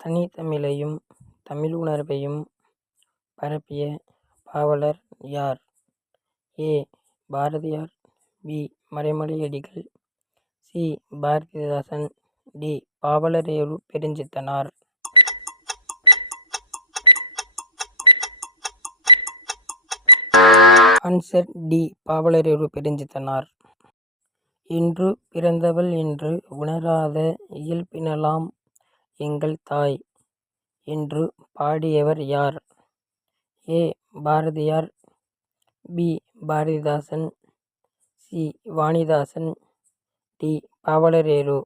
தனித்தமிழையும் தமிழுணர்வையும் பரப்பிய பாவலர் யார்? A. Bharathiyar. B. Maraimalai Adigal. C. Bharathidasan. D. Pavalareru Perunchithanar. Answer D. Pavalareru Perunchithanar. இன்று பிறந்தவள் என்று உணராத இயல்பினளாம் எங்கள் தாய் என்று பாடியவர் யார்? A. Bharathiyar. B. Bharathidasan. C. Vanidasan. D. Pavalareru.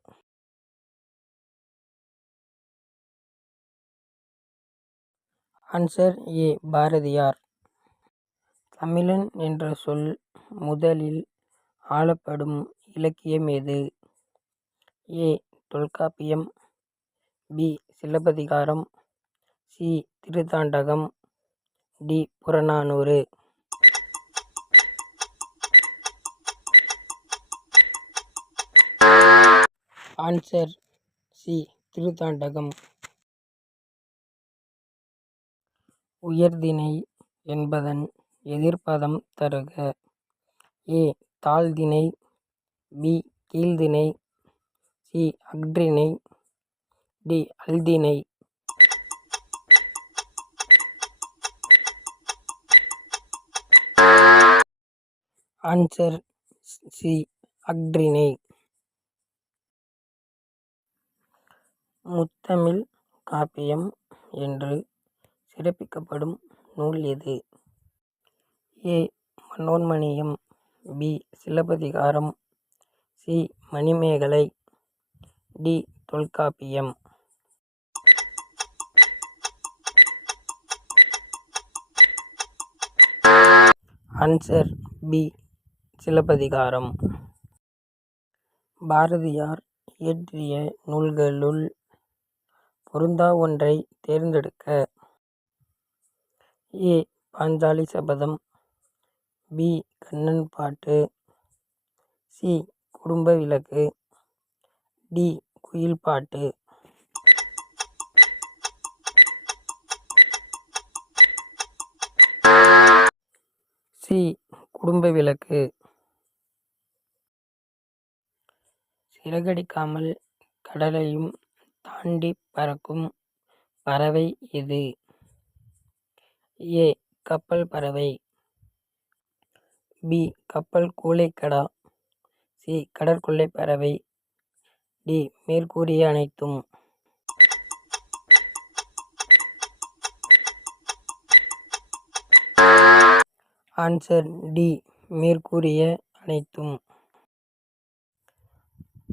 Answer A. Bharathiyar. தமிழன் என்ற சொல் முதலில் ஆளப்படும் இலக்கியம் எது? A. Tholkappiyam. B. Silappathikaram. C. Thiruthandagam. D. Purananuru. Answer C. Thiruthandagam. உயர்திணை என்பதன் எதிர்ப்பதம் தருக. ஏ. தாழ்திணை. பி. கீழ்திணை. சி. அஃறிணை. டி. அல்திணை. Answer C. அஃறிணை. முத்தமிழ் காப்பியம் என்று சிறப்பிக்கப்படும் நூல் எது? A. Manonmaniyam. B. Silappathikaram. C. Manimegalai. D. Tholkappiyam. Answer B. Silappathikaram. Bharathiyar இயற்றிய நூல்களுள் பொருந்தா ஒன்றை தேர்ந்தெடுக்க. ஏ. பாஞ்சாலி சபதம். பி. கண்ணன் பாட்டு. சி. குடும்ப விளக்கு. டி. குயில் பாட்டு. சி. குடும்ப விளக்கு. சிறகடிக்காமல் கடலையும் தாண்டி பறக்கும் பறவை எது? ஏ. கப்பல் பறவை. பி. கப்பல் கூழைக்கடா. சி. கடற்கொள்ளை பறவை. டி. மேற்கூறிய அனைத்தும். Answer D. மேற்கூறிய அனைத்தும்.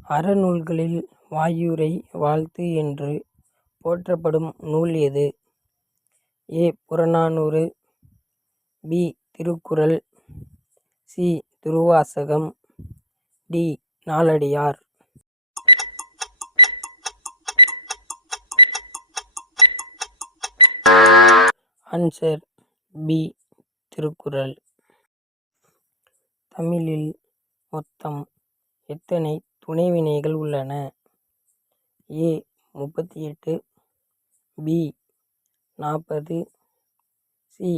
அறநூல்களில் வாயுரை வாழ்த்து என்று போற்றப்படும் நூல் எது? A. Purananuru. B. Thirukkural. C. Thiruvasagam. D. Naladiyar. Answer B. Thirukkural. தமிழில் மொத்தம் எத்தனை துணைவினைகள் உள்ளன? A. 38. B. 40. C.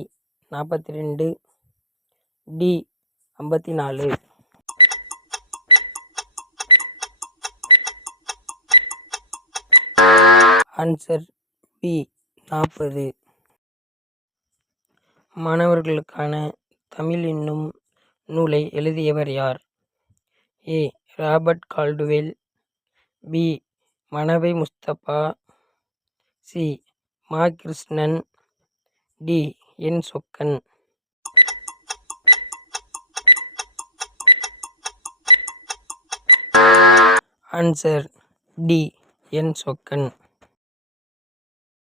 42. D. 54. Answer B. 40. மாணவர்களுக்கான தமிழ் என்னும் நூலை எழுதியவர் யார்? A. Robert Caldwell. B. Manavai Musthafa. C. Ma. Krishnan. D. N. Chokkan. Answer D. N. Chokkan.